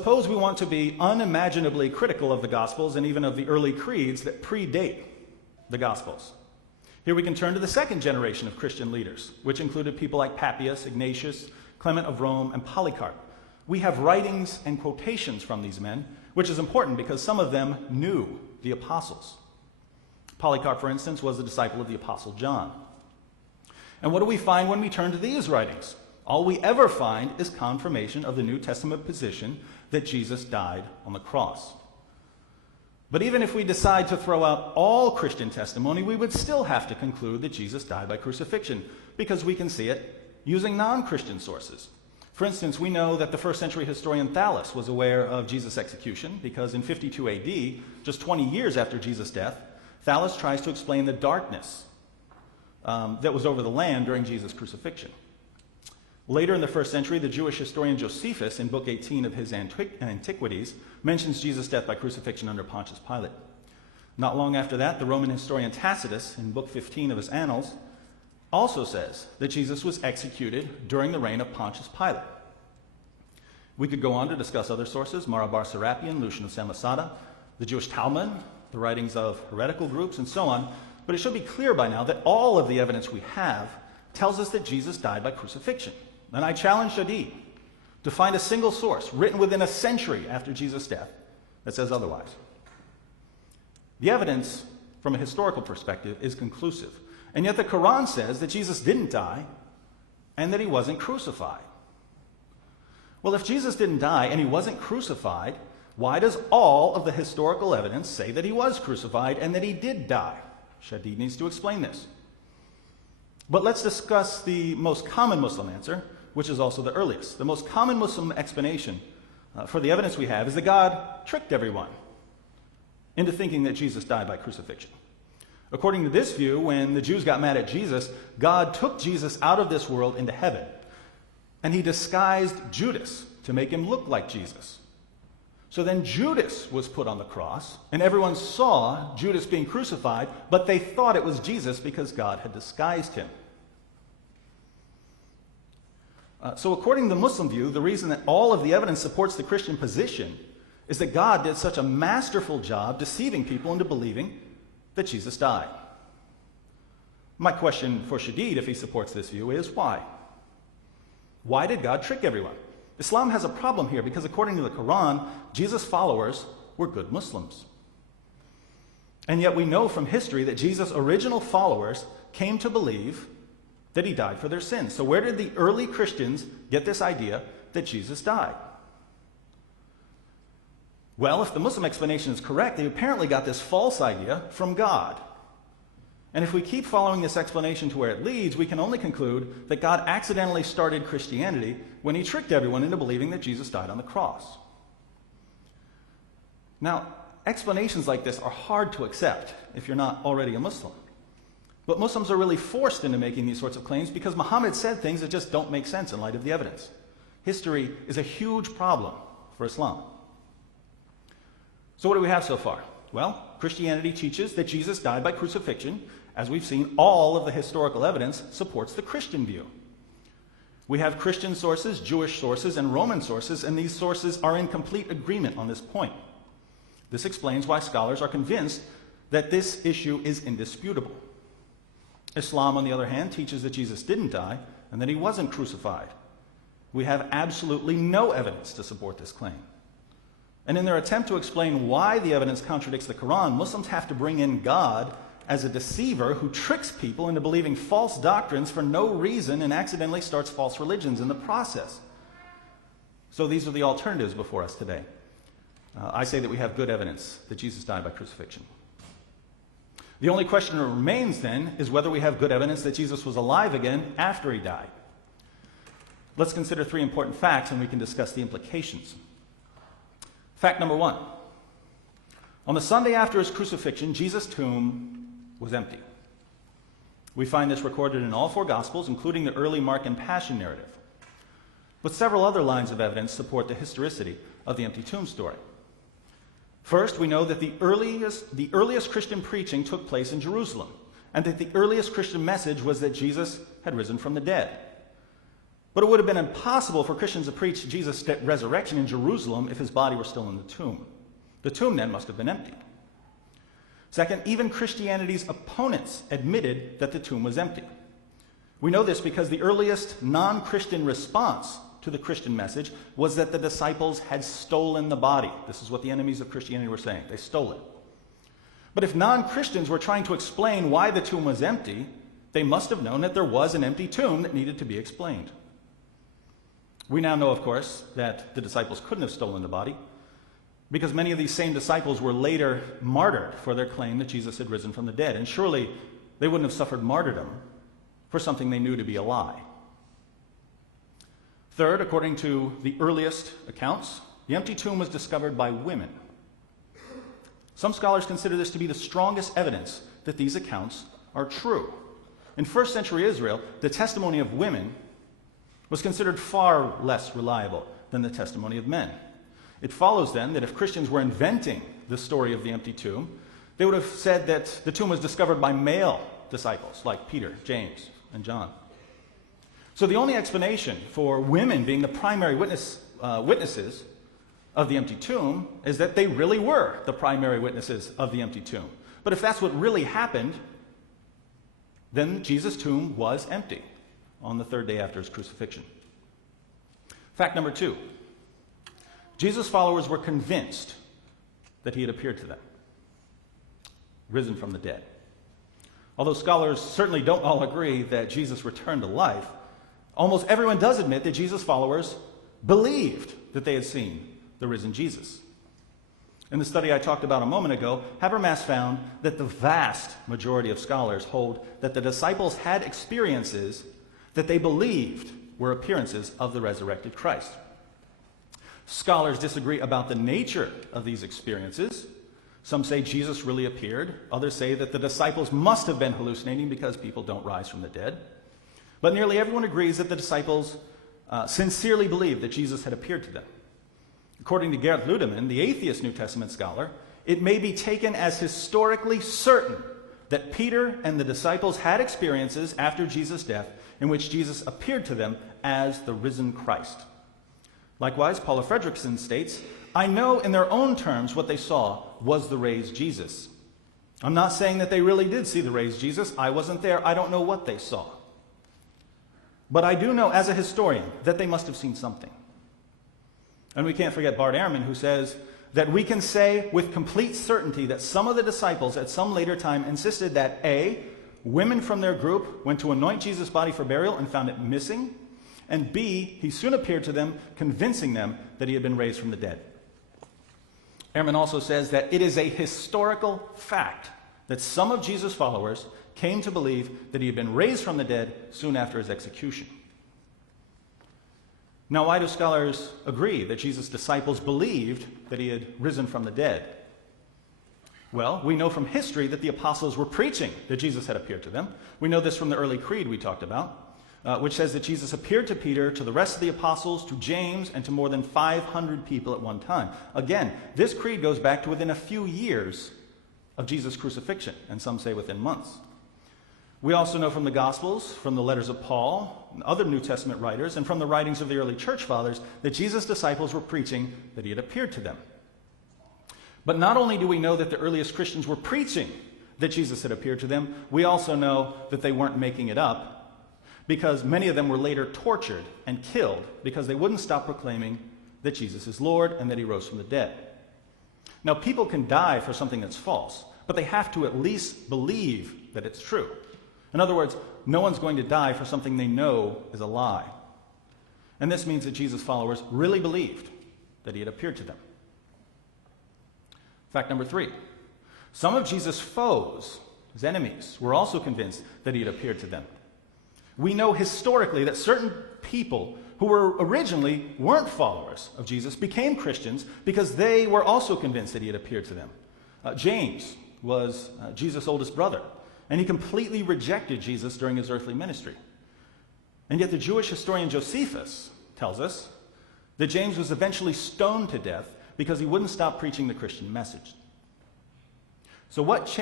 Suppose we want to be unimaginably critical of the Gospels and even of the early creeds that predate the Gospels. Here we can turn to the second generation of Christian leaders, which included people like Papias, Ignatius, Clement of Rome, and Polycarp. We have writings and quotations from these men, which is important because some of them knew the apostles. Polycarp, for instance, was a disciple of the apostle John. And what do we find when we turn to these writings? All we ever find is confirmation of the New Testament position that Jesus died on the cross. But even if we decide to throw out all Christian testimony, we would still have to conclude that Jesus died by crucifixion, because we can see it using non-Christian sources. For instance, we know that the first century historian Thallus was aware of Jesus' execution, because in 52 AD, just 20 years after Jesus' death, Thallus tries to explain the darkness that was over the land during Jesus' crucifixion. Later in the first century, the Jewish historian Josephus, in Book 18 of his Antiquities, mentions Jesus' death by crucifixion under Pontius Pilate. Not long after that, the Roman historian Tacitus, in Book 15 of his Annals, also says that Jesus was executed during the reign of Pontius Pilate. We could go on to discuss other sources, Mara bar Serapion, Lucian of Samosata, the Jewish Talmud, the writings of heretical groups, and so on, but it should be clear by now that all of the evidence we have tells us that Jesus died by crucifixion. And I challenge Shadid to find a single source written within a century after Jesus' death that says otherwise. The evidence, from a historical perspective, is conclusive. And yet the Quran says that Jesus didn't die and that he wasn't crucified. Well, if Jesus didn't die and he wasn't crucified, why does all of the historical evidence say that he was crucified and that he did die? Shadid needs to explain this. But let's discuss the most common Muslim answer, which is also the earliest. The most common Muslim explanation for the evidence we have is that God tricked everyone into thinking that Jesus died by crucifixion. According to this view, when the Jews got mad at Jesus, God took Jesus out of this world into heaven, and he disguised Judas to make him look like Jesus. So then Judas was put on the cross, and everyone saw Judas being crucified, but they thought it was Jesus because God had disguised him. So according to the Muslim view, the reason that all of the evidence supports the Christian position is that God did such a masterful job deceiving people into believing that Jesus died. My question for Shadid, if he supports this view, is why? Why did God trick everyone? Islam has a problem here because according to the Quran, Jesus' followers were good Muslims. And yet we know from history that Jesus' original followers came to believe that he died for their sins. So where did the early Christians get this idea that Jesus died? Well, if the Muslim explanation is correct, they apparently got this false idea from God. And if we keep following this explanation to where it leads, we can only conclude that God accidentally started Christianity when he tricked everyone into believing that Jesus died on the cross. Now, explanations like this are hard to accept if you're not already a Muslim. But Muslims are really forced into making these sorts of claims because Muhammad said things that just don't make sense in light of the evidence. History is a huge problem for Islam. So what do we have so far? Well, Christianity teaches that Jesus died by crucifixion. As we've seen, all of the historical evidence supports the Christian view. We have Christian sources, Jewish sources, and Roman sources, and these sources are in complete agreement on this point. This explains why scholars are convinced that this issue is indisputable. Islam, on the other hand, teaches that Jesus didn't die and that he wasn't crucified. We have absolutely no evidence to support this claim. And in their attempt to explain why the evidence contradicts the Quran, Muslims have to bring in God as a deceiver who tricks people into believing false doctrines for no reason and accidentally starts false religions in the process. So these are the alternatives before us today. I say that we have good evidence that Jesus died by crucifixion. The only question that remains then is whether we have good evidence that Jesus was alive again after he died. Let's consider three important facts and we can discuss the implications. Fact number one. On the Sunday after his crucifixion, Jesus' tomb was empty. We find this recorded in all four Gospels, including the early Mark and Passion narrative. But several other lines of evidence support the historicity of the empty tomb story. First, we know that the earliest Christian preaching took place in Jerusalem, and that the earliest Christian message was that Jesus had risen from the dead. But it would have been impossible for Christians to preach Jesus' resurrection in Jerusalem if his body were still in the tomb. The tomb then must have been empty. Second, even Christianity's opponents admitted that the tomb was empty. We know this because the earliest non-Christian response to the Christian message was that the disciples had stolen the body. This is what the enemies of Christianity were saying. They stole it. But if non-Christians were trying to explain why the tomb was empty, they must have known that there was an empty tomb that needed to be explained. We now know, of course, that the disciples couldn't have stolen the body because many of these same disciples were later martyred for their claim that Jesus had risen from the dead. And surely they wouldn't have suffered martyrdom for something they knew to be a lie. Third, according to the earliest accounts, the empty tomb was discovered by women. Some scholars consider this to be the strongest evidence that these accounts are true. In first century Israel, the testimony of women was considered far less reliable than the testimony of men. It follows then that if Christians were inventing the story of the empty tomb, they would have said that the tomb was discovered by male disciples like Peter, James, and John. So the only explanation for women being the primary witnesses of the empty tomb is that they really were the primary witnesses of the empty tomb. But if that's what really happened, then Jesus' tomb was empty on the third day after his crucifixion. Fact number 2. Jesus' followers were convinced that he had appeared to them, risen from the dead. Although scholars certainly don't all agree that Jesus returned to life, almost everyone does admit that Jesus' followers believed that they had seen the risen Jesus. In the study I talked about a moment ago, Habermas found that the vast majority of scholars hold that the disciples had experiences that they believed were appearances of the resurrected Christ. Scholars disagree about the nature of these experiences. Some say Jesus really appeared. Others say that the disciples must have been hallucinating because people don't rise from the dead. But nearly everyone agrees that the disciples sincerely believed that Jesus had appeared to them. According to Gerd Ludemann, the atheist New Testament scholar, it may be taken as historically certain that Peter and the disciples had experiences after Jesus' death in which Jesus appeared to them as the risen Christ. Likewise, Paula Fredrickson states, "I know in their own terms what they saw was the raised Jesus. I'm not saying that they really did see the raised Jesus. I wasn't there. I don't know what they saw. But I do know as a historian that they must have seen something." And we can't forget Bart Ehrman, who says that we can say with complete certainty that some of the disciples at some later time insisted that A, women from their group went to anoint Jesus' body for burial and found it missing, and B, he soon appeared to them, convincing them that he had been raised from the dead. Ehrman also says that it is a historical fact that some of Jesus' followers came to believe that he had been raised from the dead soon after his execution. Now, why do scholars agree that Jesus' disciples believed that he had risen from the dead? Well, we know from history that the apostles were preaching that Jesus had appeared to them. We know this from the early creed we talked about, which says that Jesus appeared to Peter, to the rest of the apostles, to James, and to more than 500 people at one time. Again, this creed goes back to within a few years of Jesus' crucifixion, and some say within months. We also know from the Gospels, from the letters of Paul, and other New Testament writers, and from the writings of the early church fathers, that Jesus' disciples were preaching that he had appeared to them. But not only do we know that the earliest Christians were preaching that Jesus had appeared to them, we also know that they weren't making it up, because many of them were later tortured and killed because they wouldn't stop proclaiming that Jesus is Lord and that he rose from the dead. Now, people can die for something that's false, but they have to at least believe that it's true. In other words, no one's going to die for something they know is a lie. And this means that Jesus' followers really believed that he had appeared to them. Fact number 3. Some of Jesus' foes, his enemies, were also convinced that he had appeared to them. We know historically that certain people who originally weren't followers of Jesus became Christians because they were also convinced that he had appeared to them. James was Jesus' oldest brother, and he completely rejected Jesus during his earthly ministry. And yet the Jewish historian Josephus tells us that James was eventually stoned to death because he wouldn't stop preaching the Christian message. So what changed?